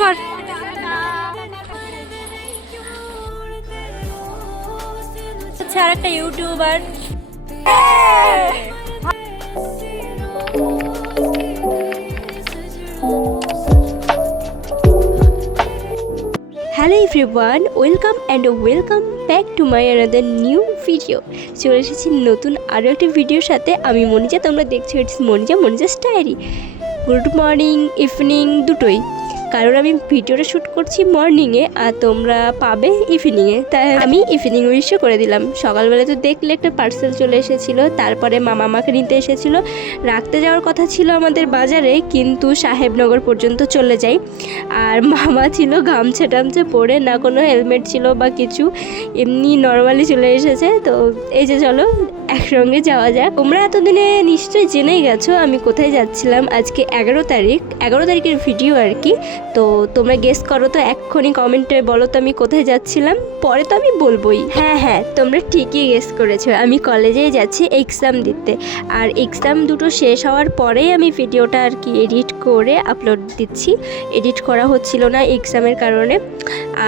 কর একটা youtuber hello everyone welcome and welcome back to my another new video চলে এসেছি নতুন আরও একটা ভিডিওর সাথে। আমি মনিজা, তোমরা দেখছ ইটস মনিজা মনিজা স্টাইরি গুড মর্নিং ইভিনিং দুটোই। কারণ আমি ভিডিওটা শ্যুট করছি মর্নিংয়ে, আর তোমরা পাবে ইভিনিংয়ে তাই আমি ইভিনিং উইশও করে দিলাম। সকালবেলা তো দেখলে একটা পার্সেল চলে এসেছিল, তারপরে মামা আমাকে নিতে এসেছিল। রাখতে যাওয়ার কথা ছিল আমাদের বাজারে, কিন্তু সাহেবনগর পর্যন্ত চলে যাই। আর মামা ছিল গামছা টামছে পরে, না কোনো হেলমেট ছিল বা কিছু, এমনি নর্মালি চলে এসেছে। তো এই যে চলো একসঙ্গে যাওয়া যাক। তোমরা এতদিনে নিশ্চয়ই জেনেই গেছো আমি কোথায় যাচ্ছিলাম আজকে এগারো তারিখ। এগারো তারিখের ভিডিও আর কি। তো তোমরা গেস করো তো এক্ষুনি কমেন্টে বলো তো আমি কোথায় যাচ্ছিলাম। পরে তো আমি বলবোই। হ্যাঁ হ্যাঁ তোমরা ঠিকই গেস করেছ। আমি কলেজেই যাচ্ছি এক্সাম দিতে। আর এক্সাম দুটো শেষ হওয়ার পরেই আমি ভিডিওটা আর কি এডিট করে আপলোড দিচ্ছি। এডিট করা হচ্ছিল না এক্সামের কারণে।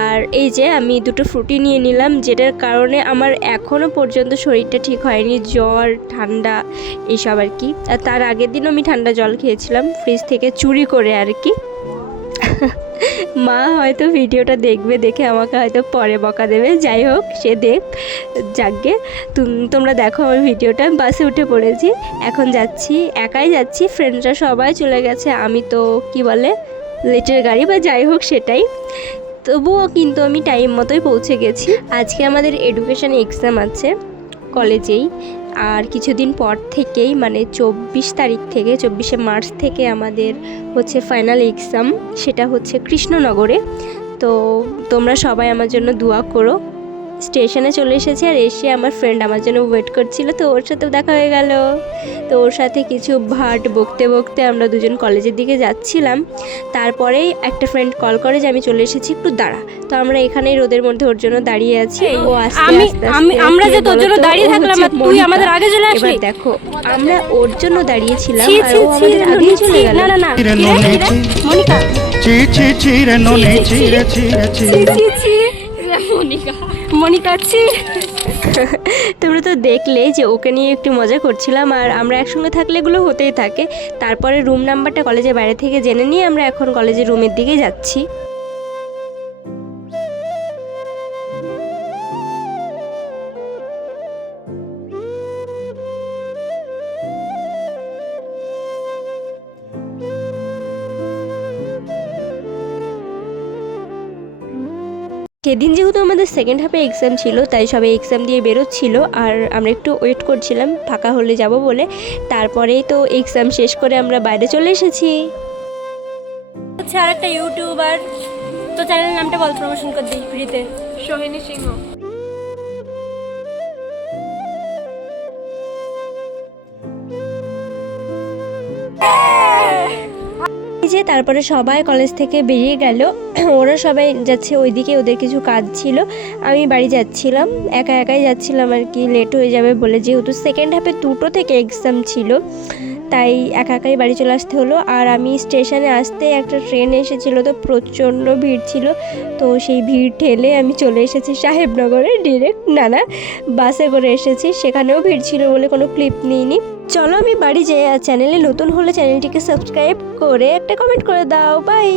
আর এই যে আমি দুটো ফ্রুটি নিয়ে নিলাম, যেটার কারণে আমার এখনও পর্যন্ত শরীরটা ঠিক হয়নি। জ্বর, ঠান্ডা এইসব আর কি। আর তার আগের দিনও আমি ঠান্ডা জল খেয়েছিলাম ফ্রিজ থেকে চুরি করে আর কি। মা হয়তো ভিডিওটা দেখবে, দেখে আমাকে হয়তো পরে বকা দেবে। যাই হোক, সে দেখ, যাকগে। তুম- তোমরা দেখো আমার ভিডিওটা, বাসে উঠে পড়েছি। এখন যাচ্ছি, একাই যাচ্ছি ফ্রেন্ডরা সবাই চলে গেছে। আমি তো, কি বলে, লেটের গাড়ি বা যাই হোক সেটাই। তবুও কিন্তু আমি টাইম মতোই পৌঁছে গেছি। আজকে আমাদের এডুকেশন এক্সাম আছে। কলেজেই। আর কিছুদিন পর থেকেই মানে চব্বিশ তারিখ থেকে, চব্বিশে মার্চ থেকে আমাদের হচ্ছে ফাইনাল এক্সাম সেটা হচ্ছে কৃষ্ণনগরে। তো তোমরা সবাই আমার জন্য দোয়া করো। স্টেশনে চলে এসেছি আর এসে আমার ফ্রেন্ড আমার জন্য ওয়েট করছিল তো ওর সাথেও দেখা হয়ে গেল। তো ওর সাথে কিছু ভাট বকতে বকতে আমরা দুজন কলেজের দিকে যাচ্ছিলাম। তারপরেই একটা ফ্রেন্ড কল করে যে আমি চলে এসেছি একটু দাঁড়া। তো আমরা এখানেই রোদের মধ্যে ওর জন্য দাঁড়িয়ে আছি। ও আমি- আমি- আমরা যে তোর জন্য দাঁড়িয়ে থাকলাম তুই আমাদের আগে চলে আসলি। এবার দেখো আমরা ওর জন্য দাঁড়িয়েছিলাম ছি, আর ও আমাদের রে, ছি, চলে গেল। না না না। চিরে কি রে, ননে কি রে? চি। মনিকা চি চি চিরে ননে চিরে চিরে ছি, চিরে ছি, ছি। মনিকা মনিকা তোমরা তো দেখলে যে ওকে নিয়ে একটু মজা করছিলাম, আর আমরা একসঙ্গে থাকলে এগুলো হতেই থাকে। তারপরে রুম নাম্বারটা কলেজের বাইরে থেকে জেনে নিয়ে আমরা এখন কলেজের রুমের দিকে যাচ্ছি। সেদিন যেহেতু আমাদের সেকেন্ড হাফে এক্সাম ছিল তাই সবাই এক্সাম দিয়ে বেরোচ্ছিল। আর আমরা একটু ওয়েট করছিলাম ফাঁকা হলে যাব বলে। তারপরেই তো এক্সাম শেষ করে আমরা বাইরে চলে এসেছি। হচ্ছে আর একটা ইউটিউবার। তো চ্যানেলের নামটা বল প্রমোশন করে দিই ফ্রিতে সোহিনী সিংহ। যে তারপরে সবাই কলেজ থেকে বেরিয়ে গেল। ওরা সবাই যাচ্ছে ওইদিকে, ওদের কিছু কাজ ছিল। আমি বাড়ি যাচ্ছিলাম। একা একাই যাচ্ছিলাম আর কি লেট হয়ে যাবে বলে। যেহেতু সেকেন্ড হাফে দুটো থেকে এক্সাম ছিল, তাই একা একাই বাড়ি চলে আসতে হলো। আর আমি স্টেশনে আসতে একটা ট্রেন এসেছিল তো প্রচণ্ড ভিড় ছিল। তো সেই ভিড় ঠেলে আমি চলে এসেছি সাহেবনগরে। ডিরেক্ট না না বাসে করে এসেছি। সেখানেও ভিড় ছিল বলে কোনো ক্লিপ নিইনি। চলো আমি বাড়ি যাই আর চ্যানেলে নতুন হলে চ্যানেলটিকে সাবস্ক্রাইব করে একটা কমেন্ট করে দাও বাই